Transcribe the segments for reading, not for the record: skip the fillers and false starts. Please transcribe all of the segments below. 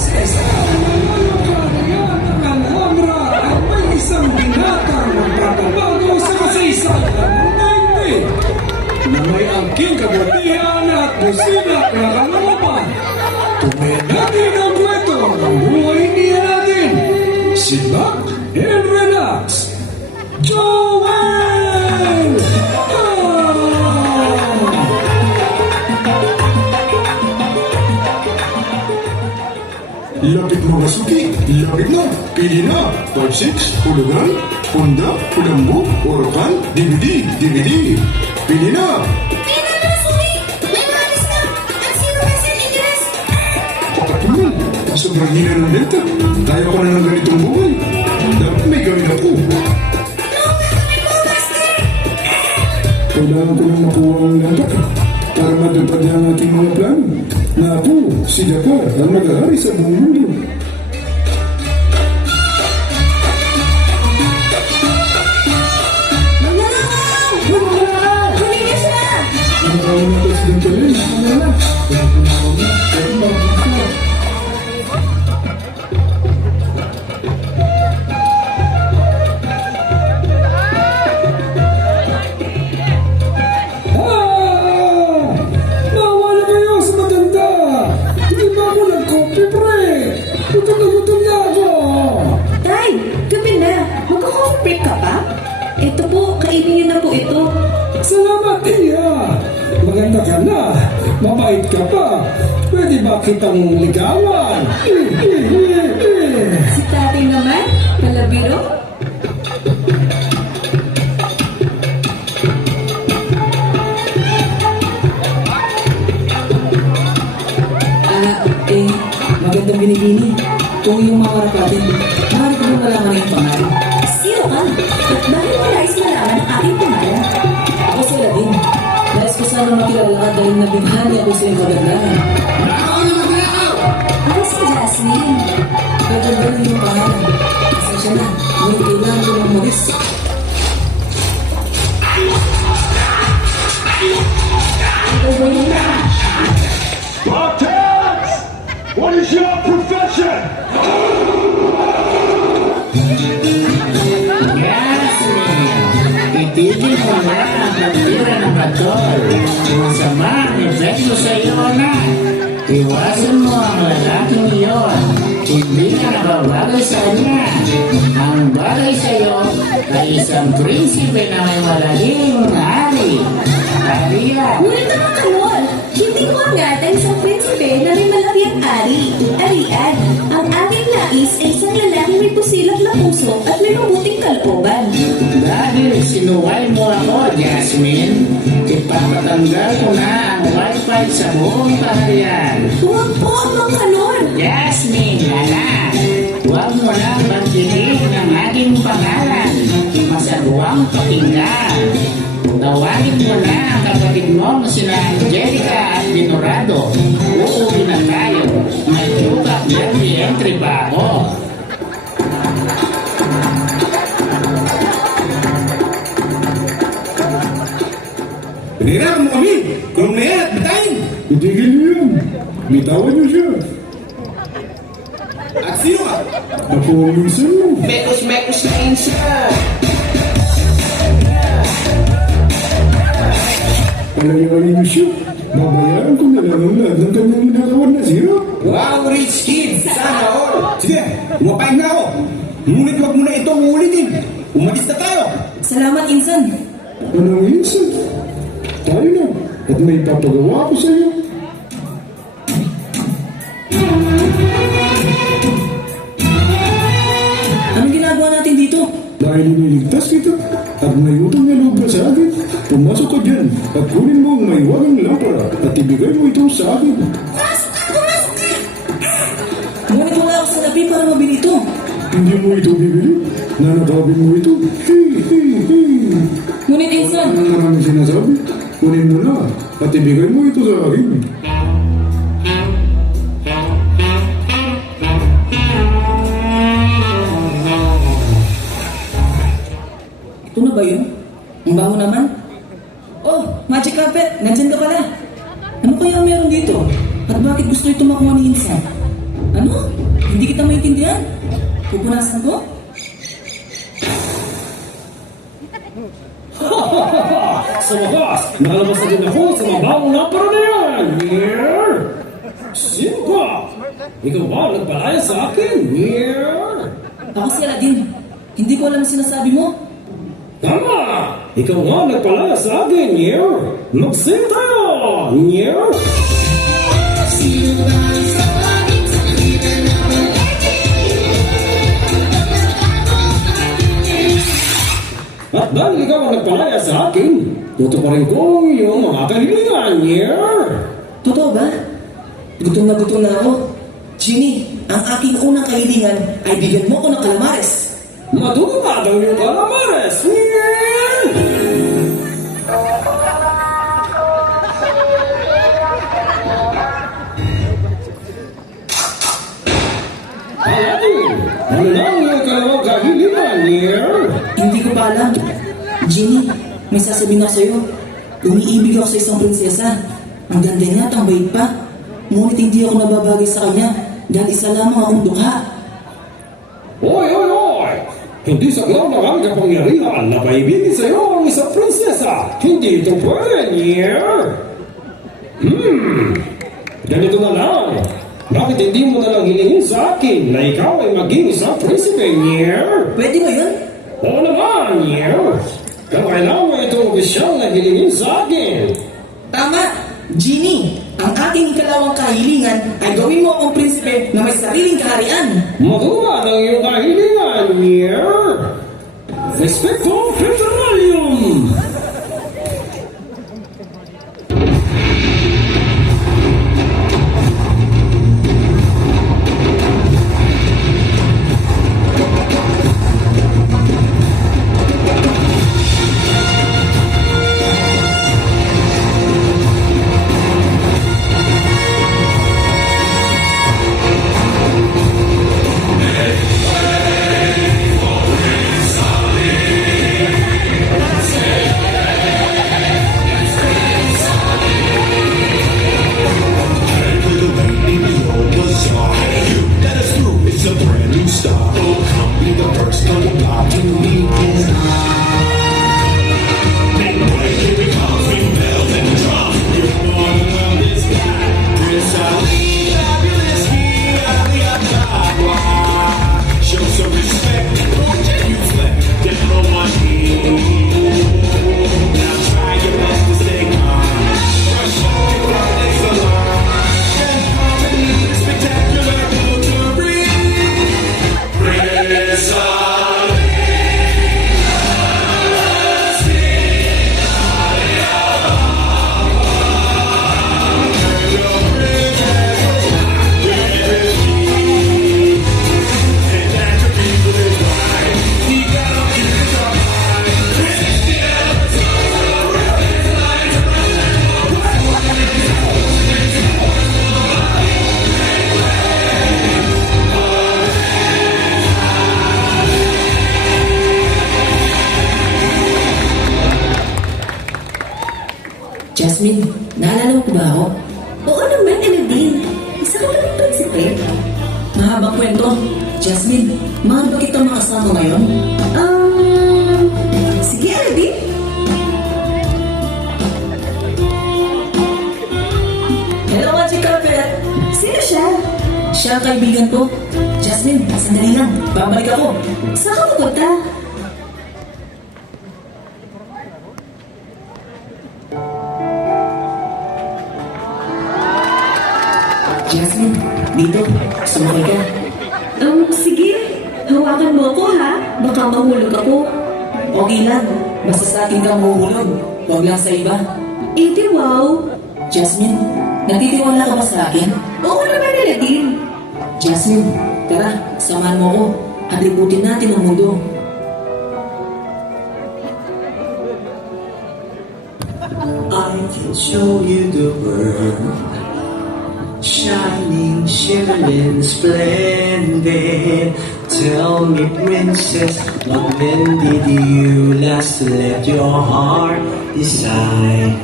Sa isang karyan ng Alhambra ay may isang binatang magbabago sa kasaysayan ng daigdig na may angking kabutihan at musinak na kalooban. Tumayan natin ang kwento ng buhay niya natin, si Mac and Relax, Joel! Lapit mga suki, lapit na, pili na, 5-6, ulugan, punda, ulambo, orokan, DVD, pili na! Pera na, Suki! May malis na! At sino ba sa Ingles? Kapatunan, sobrang hina ng data. Kaya ko na ng ganitong buhay. Dapat may gawin ako. Tulungan kami po, Master! Kailangan ko lang makuha ang lantak para matupad ang ating mga plano. Na ako, si Dakar, ang mag-ahari sa buong mundo. Magnanakaw! Huli niyo siya! Ang mga presidente rin, ano na? Nawala kayo sa maganda! Hindi ba ako nag-copy, pre? Gutom na ako! Tay, gabi na. Magka-coffee break ka pa? Ito po, kainin niyo na po ito. Salamat, Tia! Maganda ka na! Mabait ka pa! Pwede ba kitang ligawan? Si tatay naman, palabiro. Magandang binibini. Kung yung mga harap natin, maaari ko bang malaman yung pangalan? Sino ka? At bakit mo nais malaman ang aking pangalan? Ako sila din. Nais ko sana makilala ka dahil nabinghani ako sa iyong kagandahan. Ako si Jasmine. Kaganda rin yung pangalan. Pasensya na, ngunit kailangan ko ng magis. Spartans! What is your profession? Itigil mo na ang pagtira ng batol. Masama ang epekto sa iyo na. Iwasan mo ang lalaking iyon. Hindi ka nakabagay sa kanya. Ang bagay sa iyo ay isang prinsipe na may malaking hari. Ariya. Ngunit naman kanol, hindi ko angatan sa prinsipe na may malaking ari. Arian, ang aking nais ay isang lalaki may pusilap na puso at may mabuting kalooban. Dahil sinuway mo ako, Jasmine, ipapatanggal ko na ang wifi sa buong kaharian. Huwag po ang kanol! Jasmine, anak, huwag mo lang magdinig ng aking pangalan. Masaluang pakinggan. Tawagin mo na ang kapatid mo na sina Angelica at Dinorado. Uuwi na tayo. May tukat na entry pa ako. Pinira mo kami! Kung na yan, bitayin! Itigil niyo yun! Bitawan niyo siya! At sino ka? Ako ang minsan mo! Mekos na insan! Palayarin niyo siya! Babayaran ko na lang ang lahat ng kanyang ginagawa na zero! Wow, rich kid! Sana all! Sige, umapain na ako! Ngunit wag mo na itong ulitin! Umalis na tayo! Salamat, Insan. Anong minsan? Tayo na! At may papagawa ko sa iyo! Anong ginagawa natin dito? Dahil iniligtas kita at may utang na loob na sa akin, pumasok ka dyan at kunin mo ang may walang lampara at ibigay mo ito sa akin. Ngunit wala ako sa labi para mabili ito. Hindi mo ito bibili, nanakawin mo ito. Ngunit Insan, Ano naman ang sinasabi? Kunin mo na at ibigay mo ito sa akin. ito na ba yun? Ang bango naman. Oh, Magic Carpet, nandyan ka pala. Ano kaya meron dito? At bakit gusto ito makuha ni Insan? Ano? Hindi kita maintindihan? Pupunasan ko? Sa wakas, nakalabas na din ako sa mabawang na para na yan! Yeah! Sino ka? Ikaw ba nagpalaya sa akin? Yeah! Ako si Aladdin. Hindi ko alam ang sinasabi mo. Tama! Ikaw nga nagpalaya sa akin, yeah! Mag-sing tayo! Yeah! At dahil ikaw ang nagpalaya sa akin, tutuparin ko ang iyong mga kahilingan, yeah! Totoo ba? Gutom na ako. Genie, ang aking unang kahilingan ay bigyan mo ko ng kalamares. Matulad ang iyong kalamares, yeah! Aladdin, ano na ang iyong kalawang kahilingan, yeah? Hindi ko pa alam. Genie, may sasabihin ako sa'yo. Umiibig ako sa isang prinsesa. Ang ganda niya at ang bait pa. Ngunit hindi ako nababagay sa kanya dahil isa lamang akong dukha. Oy, oy, oy! Hindi sa klaw ng ang kapangyarihan na paibigin sa iyo ang isang prinsesa. Hindi ito pwede, yeah? Ganito na lang. Bakit hindi mo na lang hilingin sa akin na ikaw ay maging isang prinsipe, yeah? Pwede mo yun? Oo naman, yeah? Pero kailangan mo itong opisyal na hilingin sa akin. Tama! Genie, ang aking ikalawang kahilingan ay gawin mo akong prinsipe na may sariling kaharian. Matulad ang iyong kahilingan, yeah? Respecto Petrolium! Jasmine, naalala mo ba ako? Oo naman, Aladdin. Isa ka ba ng prinsipe? Mahabang kwento. Jasmine, mahal ba kita makasama ngayon? Sige, Aladdin. Hello, Magic Carpet! Sino siya? Siya ang kaibigan ko. Jasmine, sandali lang. Babalik ako. Saan ka pupunta? Jasmine, dito. Sumakay ka. Sige. Hawakan mo ako, ha? Baka mahulog ako. Okay lang. Basta sa akin kang mahuhulog. Huwag lang sa iba. Di wow. Jasmine, natitiwala ka ba sa akin? Oo naman, Aladdin. Jasmine, tara, samahan mo ko at liputin natin ang mundo. I can show you the world, shining, shimmering, splendid. Tell me, princess, What men did you last to let your heart decide?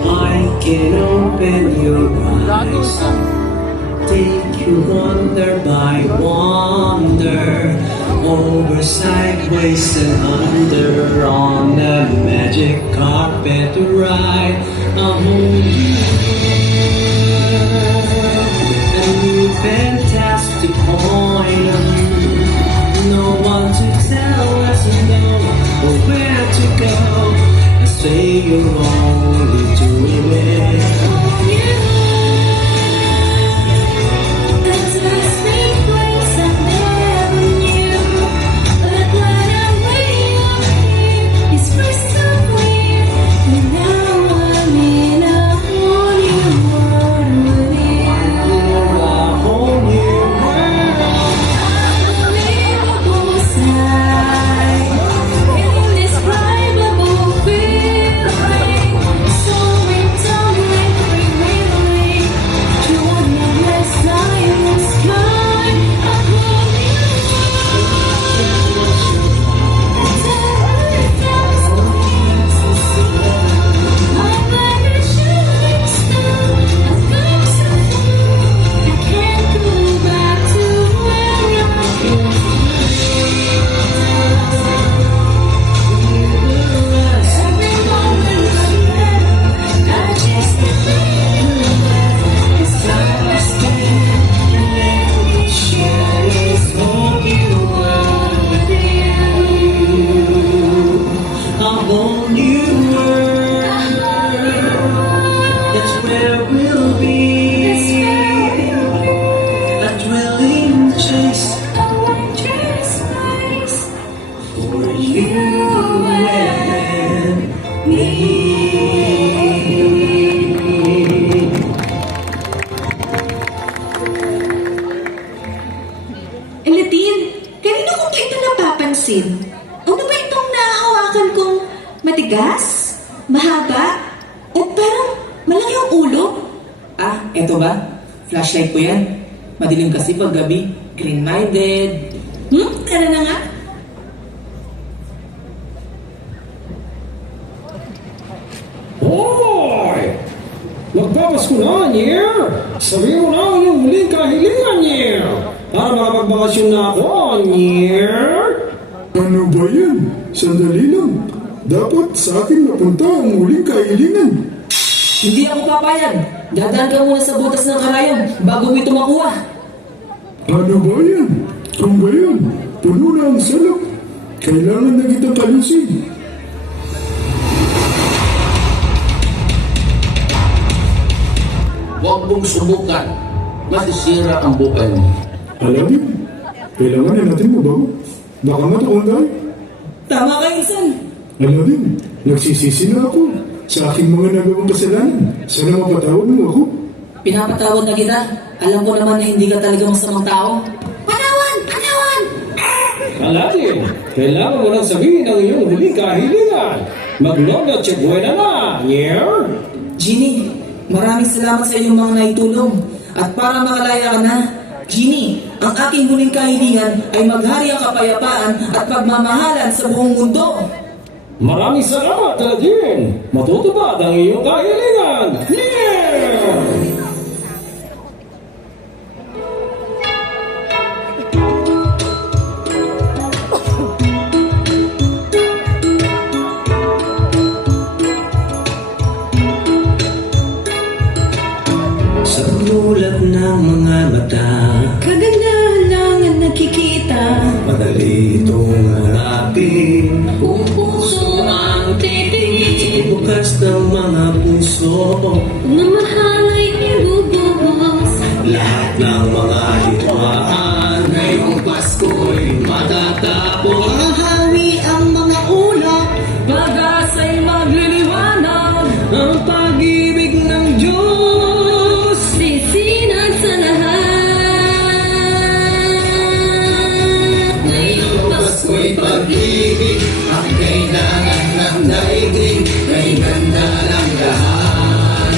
I can open your eyes, take you wonder by wonder, over sideways and under, on the magic carpet ride. A whole new fantastic point. No one to tell us no or where to go. I say you're only doing it. That's a sweet place I never knew. But when I wake up here, it's crystal clear. And now I'm in a whole new world with you. A whole new world. Unbelievable sight, indescribable feeling, soaring, tumbling, freewheeling, through an endless diamond sky. A whole new world. It's every thousand years to see. I'm like a shooting star. I've come so far. I can't go back to where I was. Every moment I'm there, I just it's time to stay and let me share this whole new world with you. A whole new world. That's where we'll be. A thrilling chase I want your space for you and me. Elatin, kanino ko ito napapansin? Ano ba itong nahahawakan kong matigas, mahaba, at parang malaki ang ulo? Ah, eto ba? Flashlight ko yan. Madilim kasi pag gabi. Green-minded. Tara na nga. Hoy! Magpapasko na, Nier! Sabihin mo na ang iyong huling kahilingan, Nier! Para makapagbakasyon na ako, Nier! Ano ba yan? Sandali lang. Dapat sa akin napunta ang huling kahilingan. Hindi ako papayag. Dadaan ka muna sa butas ng karayom bago mo ito makuha. Ano ba yan? Kung gayon, puno na ang salak. Kailangan na kitang kalusin. Huwag mong subukan. Masisira ang buhay mo. Alamin, kailangan na natin mabago. Baka matuon tayo. Tama ka, Insan. Alamin, nagsisisi na ako sa aking mga nagawang kasalanan. Sana mapatawad mo ako. Pinapatawad na kita. Alam ko naman na hindi ka talaga masamang tao. Panawan! Panawan! Aladdin, kailangan mo nang sabihin ang iyong huling kahilingan. Magnono Chebuena na, Nier! Genie, maraming salamat sa iyong mga naitulong. At para makalaya ka na, Genie, ang aking huling kahilingan ay maghari ang kapayapaan at pagmamahalan sa buong mundo. Maraming salamat, Aladdin! Matutupad ang iyong kahilingan! Nier! Sa mulat ng mga mata, Kagandahan lang ang nakikita. madali itong hanapin. Kung puso ang titingin, Bukas ng mga puso, na mahal ay ibubuhos. lahat ng mga hitwaan. Ngayong Pasko'y matatapos. Mahahawi ang mga ulap, pag-asa'y magliliwanag. Ang pag-ibig ng Diyos! Sisinag sa lahat. Ngayong Pasko'y pag-ibig, ang kailangan ng daigdig, kay ganda ng lahat.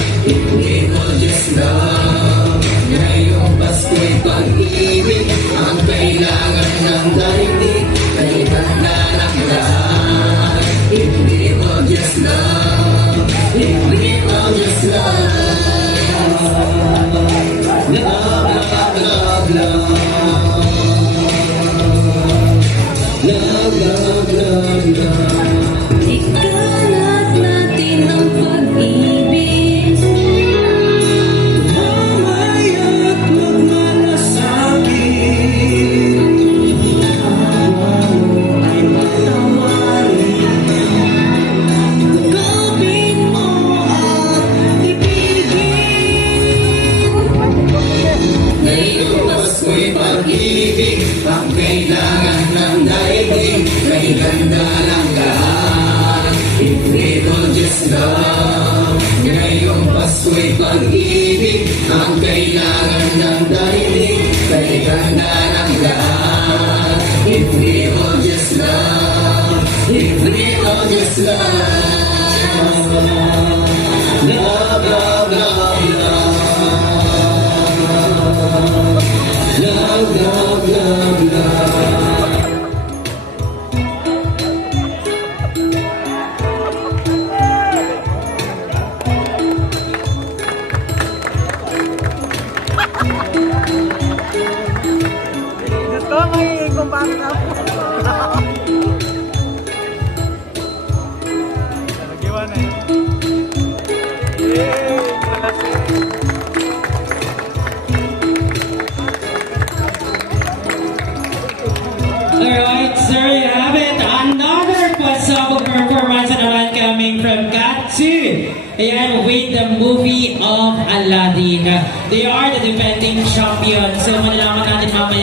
just love, if we will just love, love, love, love, love. Love, love, love, love. Ikalat natin ang pag-ibig. Mamaya't magmalasakit. Awa mo ay matawarin. Gawin mo at ibigin. Ngayong Pasko'y pag-ibig, ang kailangan ng daigdig, kay ganda ng lahat. If we will just love. Ngayong Pasko'y pag-ibig, ang kailangan ng daigdig, kay ganda ng lahat. If we will just love. If we will just love. Love, love, love, love. Love, love, love, love. Gusto mo i-compare na po. Nagawa na yun. Yay! Malasing! Alright, so there you have it. Another pasabog performance na naman coming from Katsu. Ayan, with the movie of Aladdin. They are the defending champions. So malalaman natin mamaya